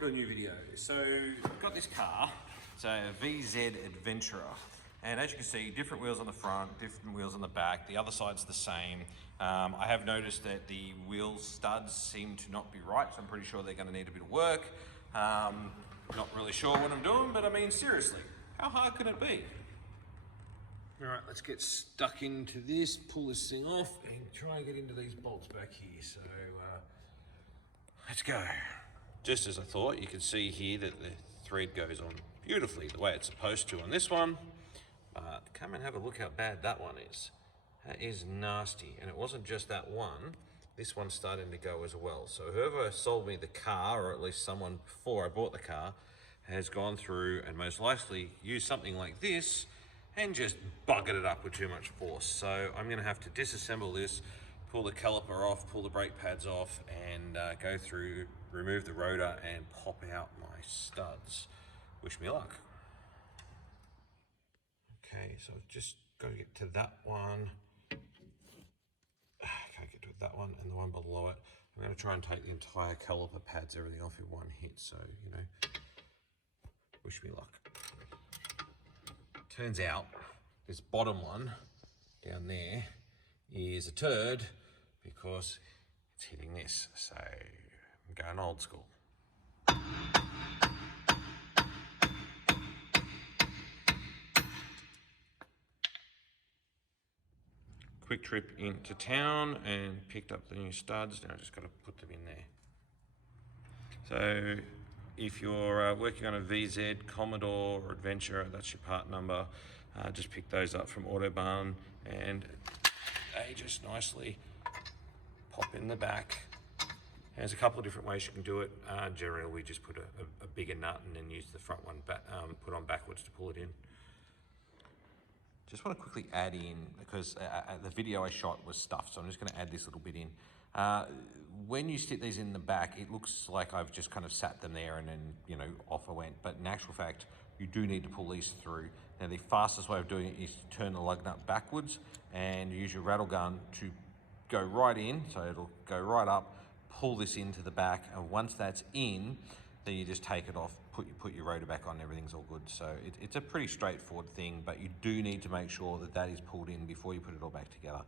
welcome to a new video. So I've got this car, it's a VZ Adventra, and as you can see, different wheels on the front, different wheels on the back. The other side's the same. I have noticed that the wheel studs seem to not be right, so I'm pretty sure they're going to need a bit of work. Not really sure what I'm doing, but I mean, seriously, how hard can it be? All right, let's get stuck into this, pull this thing off, and try and get into these bolts back here. So let's go. Just as I thought, you can see here that the thread goes on beautifully the way it's supposed to on this one. But come and have a look how bad that one is. That is nasty. And it wasn't just that one. This one's starting to go as well. So whoever sold me the car, or at least someone before I bought the car, has gone through and most likely used something like this and just buggered it up with too much force. So I'm gonna have to disassemble this, pull the caliper off, pull the brake pads off, and go through, remove the rotor and pop out my studs. Wish me luck. Okay, so I've just got to get to that one. Can't get to that one and the one below it. I'm going to try and take the entire caliper pads, everything off in one hit. So, you know, wish me luck. Turns out this bottom one down there is a turd because it's hitting this. So I'm going old school. Quick trip into town and picked up the new studs. Now I just got to put them in there. So if you're working on a VZ Commodore or Adventra, that's your part number. Just pick those up from Autobahn and they just nicely pop in the back. And there's a couple of different ways you can do it. Generally, we just put a bigger nut and then use the front one put on backwards to pull it in. Just want to quickly add in, because the video I shot was stuffed, so I'm just going to add this little bit in. When you stick these in the back, it looks like I've just kind of sat them there and then, you know, off I went. But in actual fact, you do need to pull these through. Now, the fastest way of doing it is to turn the lug nut backwards and use your rattle gun to go right in. So it'll go right up, pull this into the back, and once that's in, then you just take it off, put your rotor back on, everything's all good. So it's a pretty straightforward thing, but you do need to make sure that that is pulled in before you put it all back together.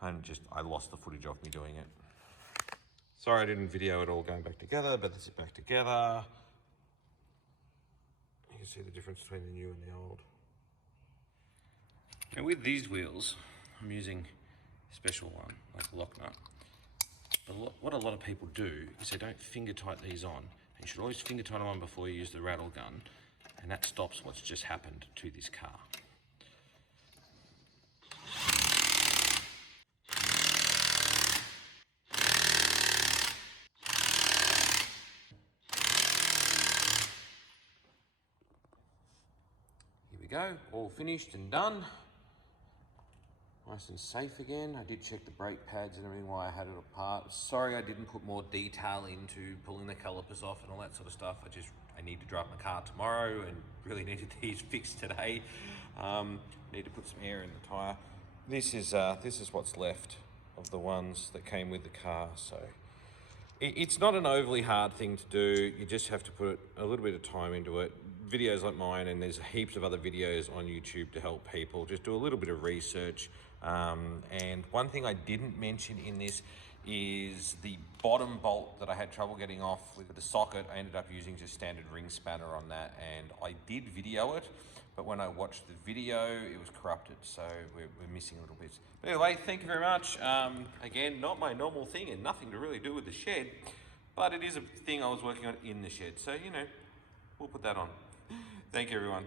I lost the footage of me doing it. Sorry I didn't video it all going back together, but this is back together. You can see the difference between the new and the old. Now with these wheels, I'm using a special one, like a lock nut. But what a lot of people do is they don't finger tight these on. You should always finger tight them on before you use the rattle gun, and that stops what's just happened to this car. Here we go, all finished and done. Nice and safe again. I did check the brake pads and everything while I had it apart. Sorry I didn't put more detail into pulling the calipers off and all that sort of stuff. I need to drive my car tomorrow and really needed these fixed today. Need to put some air in the tire. This is what's left of the ones that came with the car. So it's not an overly hard thing to do. You just have to put a little bit of time into it. Videos like mine, and there's heaps of other videos on YouTube to help people. Just do a little bit of research. And one thing I didn't mention in this is the bottom bolt that I had trouble getting off with the socket. I ended up using just standard ring spanner on that, and I did video it, but when I watched the video, it was corrupted, so we're missing little bits. But anyway, thank you very much. Again, not my normal thing and nothing to really do with the shed, but it is a thing I was working on in the shed, so, you know, we'll put that on. Thank you, everyone.